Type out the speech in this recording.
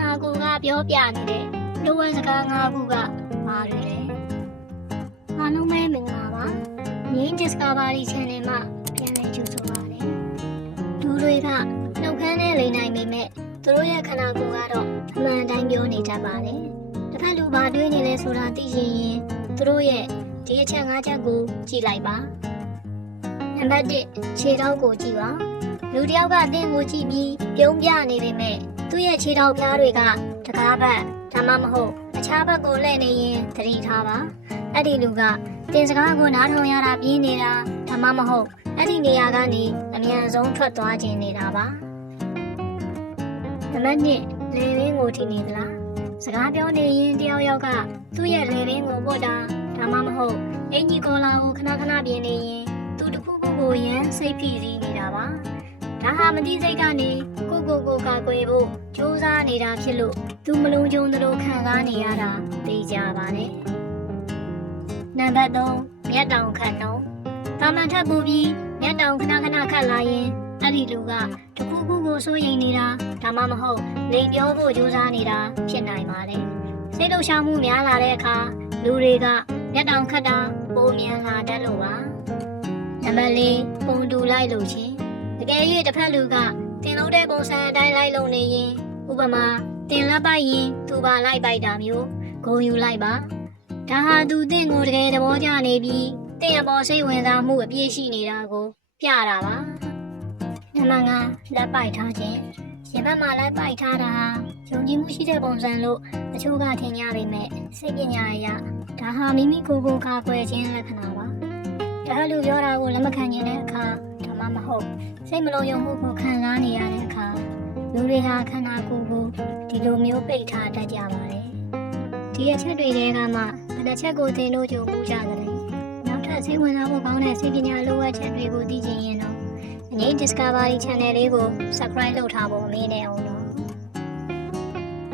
နာကိုကပြောပြနေတဲ့လူဝဲစကား၅ခုကဘာတွေလဲအားလုံးပဲမင်္ဂလာပါငင်း Discovery Channel မှာပြန်လည်ကြိုဆိုပါရစေလူတွေကနှုတ်ခမ်းနဲ့လိန်နိုင်ပေမဲ့သူတို့ရဲ့ခန္ဓာကိုယ်ကတော့အမှန်တိုင်းပြောနေကြပါတယ်တစ်ဖက်လူဘာတွေးနေလဲဆိုတာသိရင်သူတို့ရဲ့ဒီအချက်၅ချက်ကိုကြည့်လိုက်ပါနံပါတ်1ခြေထောက်ကိုကြည့်ပါလူတစ်ယောက်ကအသင်ကိုကြည့်ပြီးပြုံးပြနေပေမဲ့သူ့ရဲ့ခြေထောက်ဖျားတွေကတကားဘက်ဒါမှမဟုတ်အခြားဘက်ကိုလှည့်နေရင်သတိထားပါအဲ့ဒီလူကတင်စကားကိုနားထောင်ရတာပြင်းနေတာဒါမှမဟုတ်အဲ့ဒီနေရာကနေအမြန်ဆုံးထွက်သွားခြင်းနေတာပါနံပါတ်2လေရင်းကိုထိနေသလားစကားပြောနေရင်တယောက်ယောက်ကသူ့ရဲ့လေရင်းကိုပုတ်တာဒါမှမဟုတ်အင်ကြီးကောလာကိုခဏခဏပြင်းနေရင်သူတစ်ခုခုကိုရမ်းစိတ်ဖိစီးနေတာပါဒါဟာမတိစိတ်ကနေကိုကာကွယ်ဖို့ကြိုးစားနေတာဖြစ်လို့သူမလုံးကျုံသလိုခံစားနေရတာသိကြပါတယ်နံပါတ်3မျက်တောင်ခတ်နှုံးတာမန်ထပ်ပူပြီးမျက်တောင်ခဏခတ်လာရင်အဲ့ဒီလူကတခုခုကိုစိုးရိမ်နေတာဒါမှမဟုတ်လိန်ပြောဖို့ကြိုးစားနေတာဖြစ်နိုင်ပါတယ်စိတ်လှုပ်ရှားမှုများလာတဲ့အခါလူတွေကမျက်တောင်ခတ်တာပိုမြန်လာတတ်လို့ပါနံပါတ်4ပုံတူလိုက်လို့ချင်းတကယ်၍တစ်ဖက်လူကတင်လို့တဲ့ပုံစံအတိုင်းလိုက်လုံနေရင်ဥပမာတင်လက်ပိုက်ရင်သူပါလိုက်ပိုက်တာမျိုးဂုံယူလိုက်ပါဒါဟာသူတင့်ကိုတကယ်သဘောကျနေပြီးတင့်အပေါ်စိတ်ဝင်စားမှုအပြည့်ရှိနေတာကိုပြတာပါနံပါတ်5လက်ပိုက်ထားခြင်းရင်ဘတ်မှာလက်ပိုက်ထားတာဟာယုံကြည်မှုရှိတဲ့ပုံစံလို့အချို့ကထင်ကြပေမဲ့စိတ်ပညာအရဒါဟာမိမိကိုယ်ကိုကာကွယ်ခြင်းလက္ခဏာပါဒါလူပြောတာကိုလက်မခံနိုင်တဲ့အခါဒါမှမဟုတ်စိတ်မလုံးယုံမှုကိုခံစားနေရတဲ့အခါလူတွေဟာခန္ဓာကိုယ်ကိုဒီလိုမျိုးပိတ်ထားတတ်ကြပါတယ်ဒီအချက်တွေထဲကမှဘယ်တစ်ချက်ကိုသင်လို့ကြုံမှုကြသလဲနောက်ထပ်စိတ်ဝင်စားဖို့ကောင်းတဲ့စိတ်ပညာလိုအပ်ချက်တွေကိုသိချင်ရင်တော့ငင်း Discovery Channel လေးကို Subscribe လုပ်ထားဖို့အမေနဲ့အောင်